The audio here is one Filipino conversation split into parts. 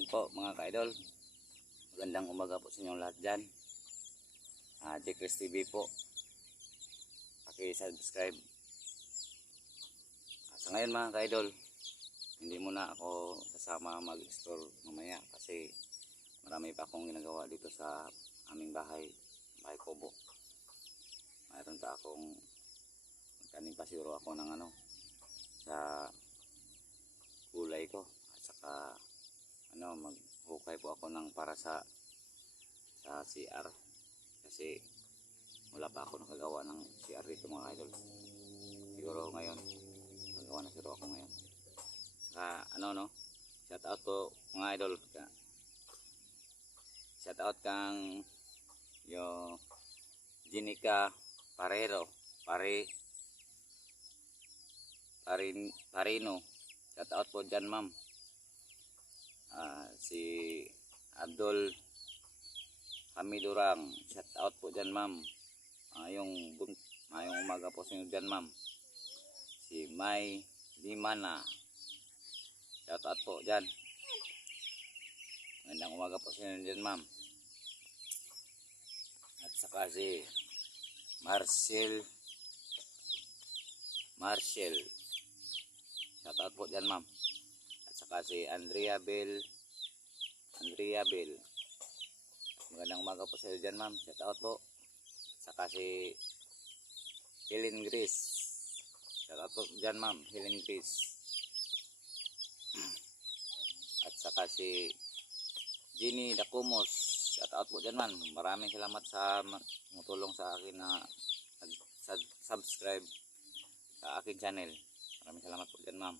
Yan po mga ka-idol. Magandang umaga po sa inyong lahat dyan. Jcris TV po. Paki-subscribe. Sa ngayon mga ka-idol, hindi muna ako kasama mag-explore mamaya kasi marami pa akong ginagawa dito sa aming bahay kubo. Mayroon pa akong kanin pa siguro ako ng sa gulay ko at saka maghukay po ako ng para sa CR kasi wala pa ako nakagawa ng CR dito mga idol. Siguro ngayon nagawa na siguro ako ngayon. Saka shout out po mga idol, shout out kang yung Jenica Parino. Shout out po dyan ma'am. Si Abdul Hamidurang, shout out po dyan ma'am. Mayong umaga po sa inyo dyan ma'am. Si May Limana, shout out po dyan. Magandang umaga po sa inyo dyan ma'am. At saka si Marcel, shout out po dyan ma'am. At saka si Andrea Bell, magandang umaga po sa iyo dyan ma'am, shout out po. At saka si Helen Grace, shout out po dyan ma'am, Helen Grace. At saka si Jenny Dacumos, shout out po dyan ma'am. Maraming salamat sa tumutulong sa akin na subscribe sa akin channel. Maraming salamat po dyan ma'am.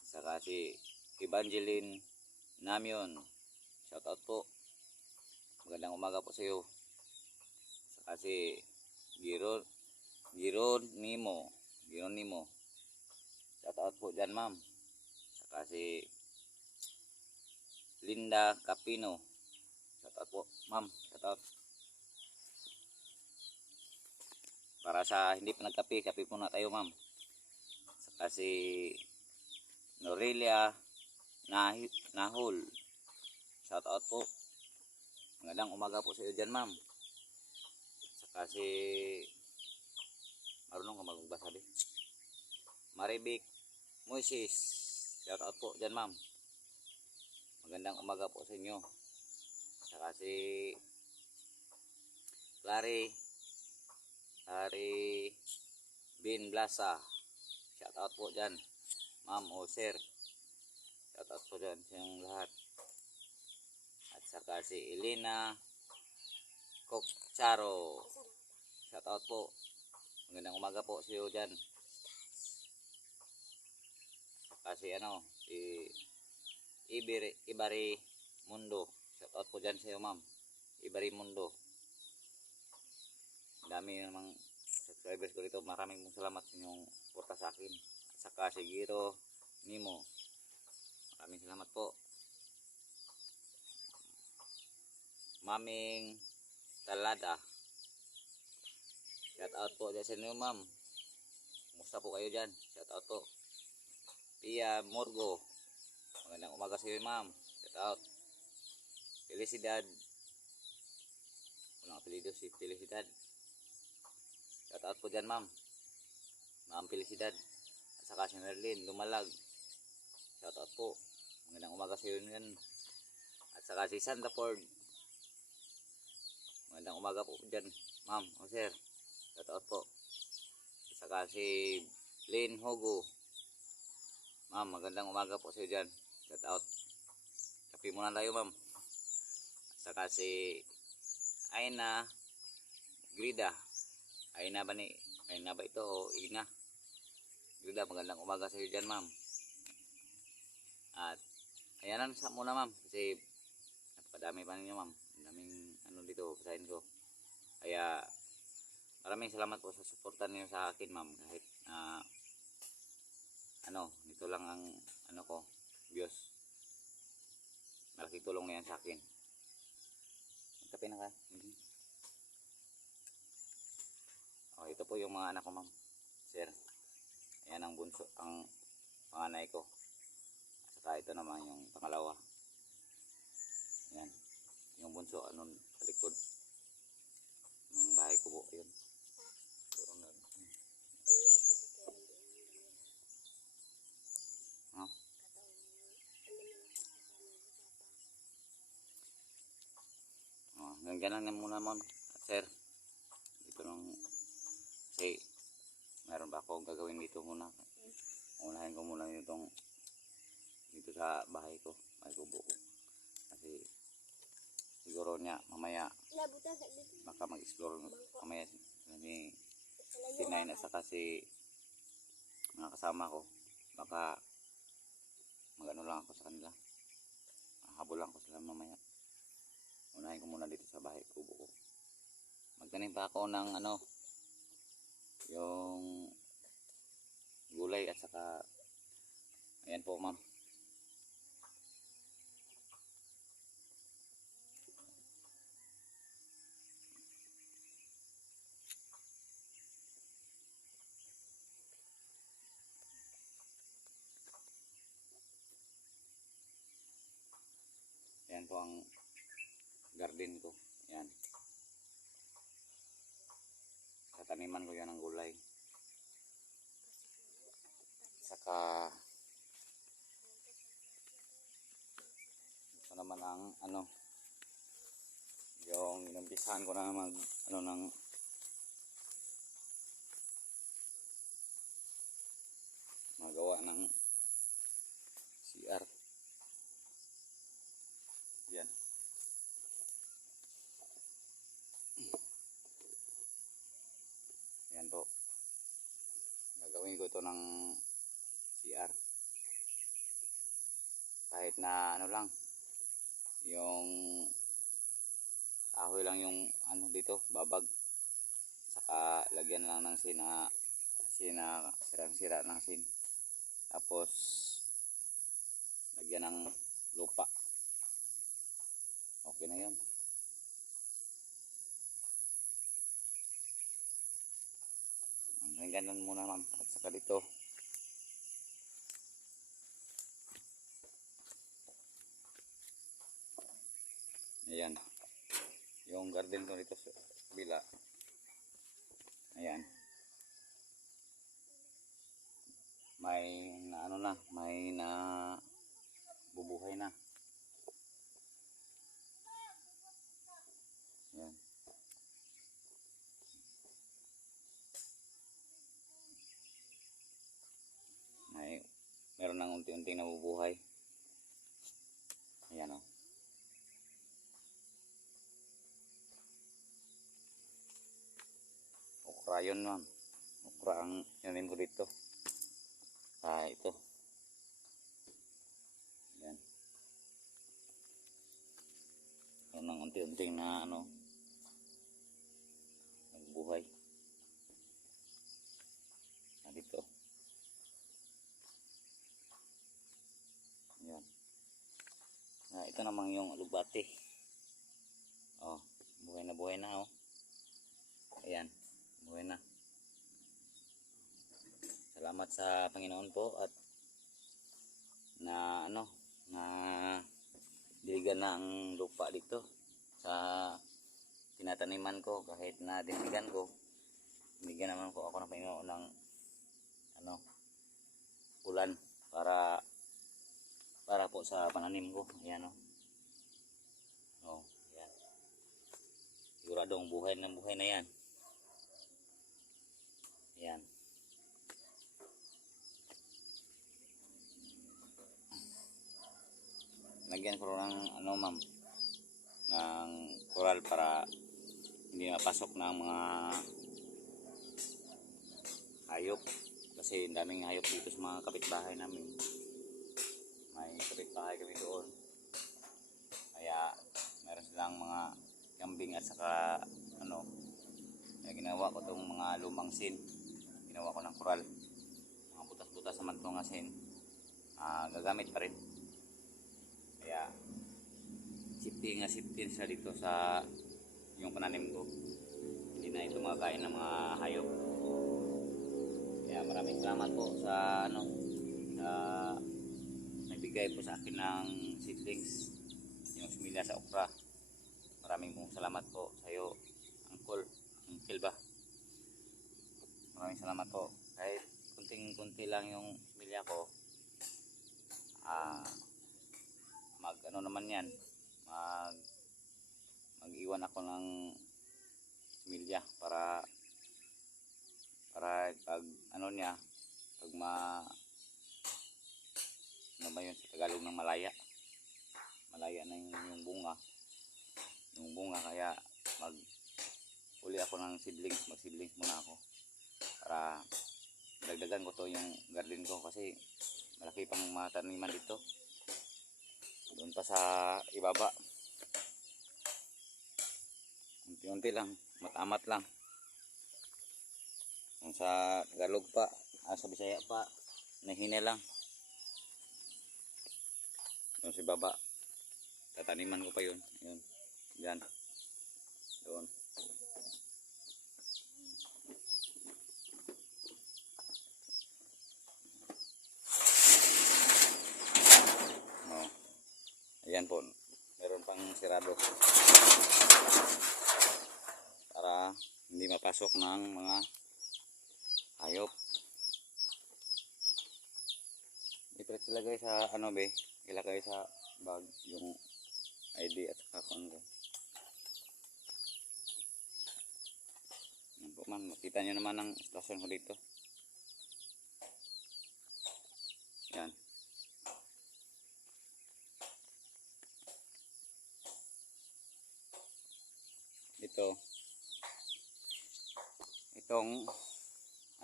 At saka si Evangeline Namion, shout out po. Magandang umaga po sa iyo. Saka si Geronimo, shout out po dyan ma'am. Saka si Linda Capino, shout out po ma'am, shout out. Para sa hindi pa nagkape, kape po na tayo ma'am. Saka si Norelia Nahul, shout out po. Magandang umaga po sa iyo dyan ma'am. Saka si marunong ka magbasa di? Maribik Moises, shout out po dyan ma'am. Magandang umaga po sa inyo. Saka si Clary Bin Blasa, shout out po dyan ma'am o sir, shout out po dyan sa inyong lahat. At saka si Elena Kokcharo, shout out po. Magandang umaga po sa iyo dyan. Saka si Ibari Mundo, shout out po dyan sa iyo ma'am, Ibari Mundo. Dami namang subscribers ko dito. Maraming salamat sa inyong suporta sa akin. At saka si Giro Nimo, maraming salamat po. Maming Talada, shout out po dyan sa inyo ma'am. Kumusta po kayo dyan? Shout out po. Pia Morgo, magandang umaga sa iyo ma'am, shout out. Felicidad, walang apelido si Felicidad, shout out po dyan ma'am, ma'am Felicidad. At saka si Merlin Lumalag, shout out po. Magandang umaga sa iyo yan. At saka si Santa Ford, magandang umaga po dyan ma'am o sir, shout out po. At saka si Lynn Hogo, ma'am magandang umaga po sa iyo dyan, shout out. Kape muna tayo ma'am. At saka si Aina Grida, Aina ba ito o Ina Grida, magandang umaga sa iyo dyan ma'am. At ayan sa muna ma'am kasi napakadami pa ninyo ma'am, daming dito basahin ko. Kaya maraming salamat po sa suporta niyo sa akin ma'am, kahit nito lang ang ko views. Malaking tulong na yan sa akin. Kape na ka. Ito po yung mga anak ko ma'am, sir. Ayan ang panganay ko. Saka ito naman yung pangalawa. Yung bunso, ano, sa likod ng bahay kubo, yun. Ha? Oh, ganyan na muna ma'am. At sir, dito nung, kasi, mayroon ba akong gagawin dito muna. Unahin ko muna itong, dito sa bahay ko, bahay kubo ko. Kasi, siguro niya, mamaya, baka mag-explore mamaya ni Sinay na saka si mga kasama ko. Baka, mag-ano lang ako sa kanila. Habol lang ko sila mamaya. Unahin ko muna dito sa bahay kubo ko. Magtanim pa ako ng ano, yung gulay at saka ayan po ma'am. Ayan po ang garden ko. Ayan. Tataniman ko yan ng gulay. Saka ito naman ang ano, yung inumpisahan ko na mag ano ng magawa ng CR. Yan. Yan po. Gagawin ko ito ng CR. Kahit na ano lang, yung kahoy lang yung ano dito, babag. Saka lagyan lang ng sirang-sira ng sin. Tapos lagyan ng lupa. Okay na yan. Ang ganun muna ma'am. At saka dito. Ayan. Yung garden ko dito sa kabila. Ayan. May na ano na, may na bubuhay na. Ayan. Meron nang unti-unting nabubuhay. Ayan o. Okra yun ma'am. Okra ang yanin ko dito. Ito. Ayan. Meron nang unti-unting na ano, nabubuhay. Dito. Ayan. Ito namang yung alubate. Oh, buhay na oh. Ayan, buhay na. Salamat sa Panginoon po at na ano, na diligan na ang lupa dito sa tinataniman ko. Kahit na diligan ko, binigyan naman ko ako ng Panginoon ng ano, ulan para po sa pananim ko. Ayan oh. Oh, ayan. Siguradong buhay na yan. Ayan. Lagyan ko ng ano ma'am, ng coral para hindi mapasok ng mga hayop. Kasi daming hayop dito sa mga kapitbahay namin. May kapitbahay kami doon. Kaya meron silang mga kambing at saka ano. Kaya ginawa ko itong mga lumang sin. Ginawa ko ng coral. Mga butas-butas naman itong asin. Gagamit pa rin. Kaya safety siya dito sa yung pananim ko. Hindi na ito makakain ng mga hayop. Kaya maraming salamat po sa ano, sa nagbigay po sa akin ng seedlings, yung similya sa okra. maraming pong salamat po sa iyo, Uncle. Uncle ba? Maraming salamat po. Kahit kunting-kunti lang yung milya ko, mag ano naman yan, mag-iwan ako ng milya para pag ano niya, pag ano ba yun sa Tagalog ng malaya na yung bunga, kaya uli ako ng seedlings, mag-seedlings muna ako para dagdagan ko to yung garden ko, kasi malaki pang mataniman dito doon pa sa ibaba. Unti-unti lang, matamat lang. Kung sa Tagalog pa, sa Bisaya pa, nahina lang. Doon sa baba, tataniman ko pa yun. Yun, dyan. Doon. Oh. Ayan po, meron pang sirado para hindi mapasok ng mga hayop. Ilagay sa ano be, ilagay sa bag yung ID at saka kung ano. Yan po man, makita nyo naman ang stasyon ko dito. Yan. Itong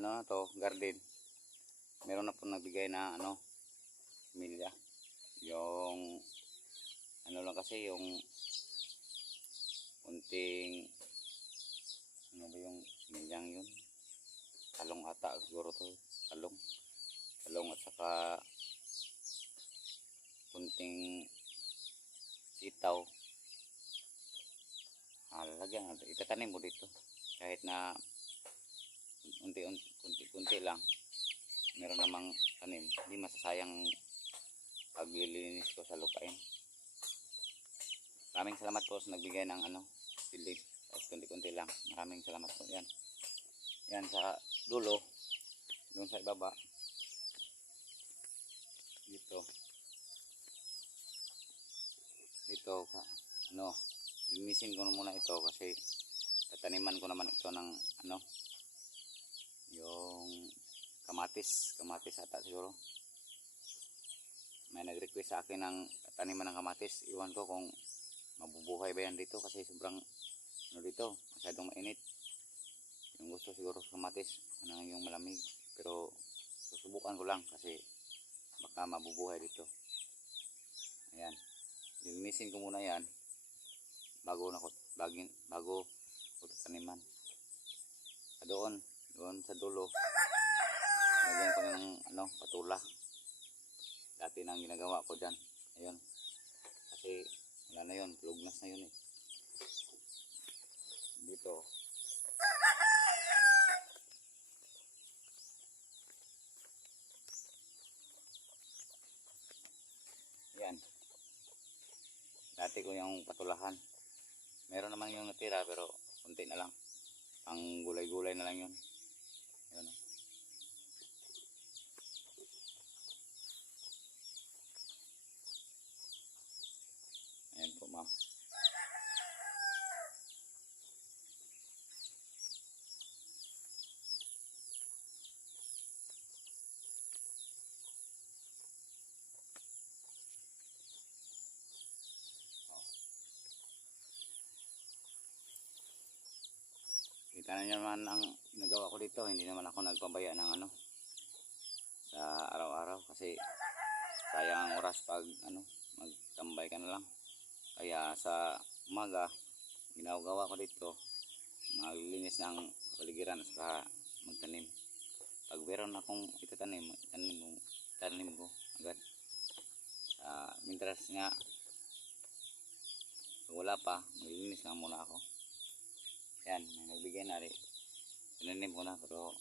ano na to, garden. Meron na po nagbigay na ano, milya. Yung ano lang kasi yung kunting ano ba yung milyang yun, talong ata siguro to, talong at saka kunting sitaw. Lalagyan, itatanim mo dito kahit na kunti lang, meron namang tanim, hindi masasayang paglilinis ko sa lupain. Maraming salamat po sa nagbigay ng ano, seedlings. Kunti-kunti lang. Maraming salamat po. Yan. Yan sa dulo, doon sa ibaba. Dito ano, linisin ko muna ito kasi tataniman ko naman ito ng ano, yung kamatis ata siguro. May nag-request sa akin ng taniman ng kamatis. Iwan ko kung mabubuhay ba yan dito kasi sobrang ano dito, masyadong mainit. Yung gusto siguro sa kamatis, ano yung malamig. Pero susubukan ko lang kasi baka mabubuhay dito. Ayan. Lilinisin ko muna yan bago ko taniman. Doon sa dulo, lagyan ko ng ano, patula. Dati nang ginagawa ko dyan. Ayun. Kasi wala na yun, plugnas na yun eh. Dito. Yan. Dati ko yung patulahan. Meron naman yung natira pero kunti na lang. Ang gulay-gulay na lang yun. Ayun. Ayan po ma'am. Kita na naman ang nagawa ko dito. Hindi naman ako nagpabaya ng ano sa araw-araw kasi sayang ang oras pag ano, magtambay ka na lang. Kaya sa umaga ginagawa ko dito, maglilinis ng kapaligiran at saka magtanim. Pag meron akong itatanim, tanim ko agad. Mintras nga wala pa, maglilinis lang muna ako. Yan, may nagbigay na rin. Tinanim ko na pero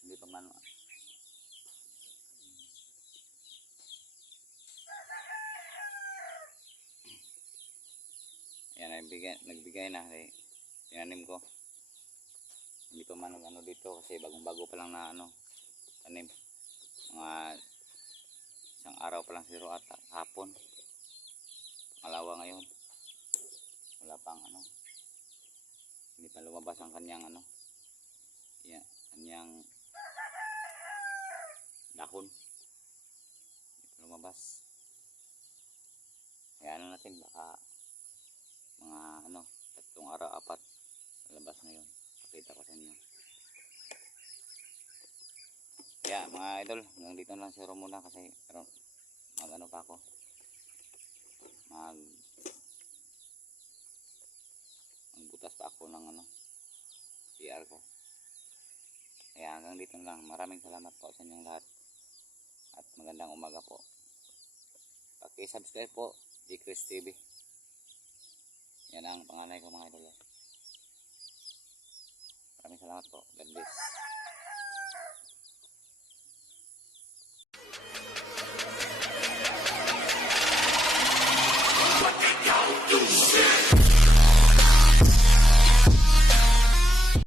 hindi pa man. nagbigay na. Tinanim ko. Hindi pa man ano dito kasi bagong-bago pa lang na ano, tanim. Mga isang araw pa lang siguro ata, hapon. Pangalawa ngayon. Wala pang ano. Hindi pa lumabas ang kanyang ano. Yeah, kanyang dahon. Hindi pa lumabas. Kaya ano natin, baka mga ano, 3 araw, 4 lalabas na yun. Pakita ko sa inyo. Kaya mga idol, hanggang dito lang siguro muna kasi mag ano pa ako. Magbutas pa ako ng ano, CR ko. Kaya hanggang dito lang. Maraming salamat po sa inyong lahat. At magandang umaga po. Paki-subscribe po, Chris TV. Yan ang pangalan ko mga idol. Maraming salamat po. God bless.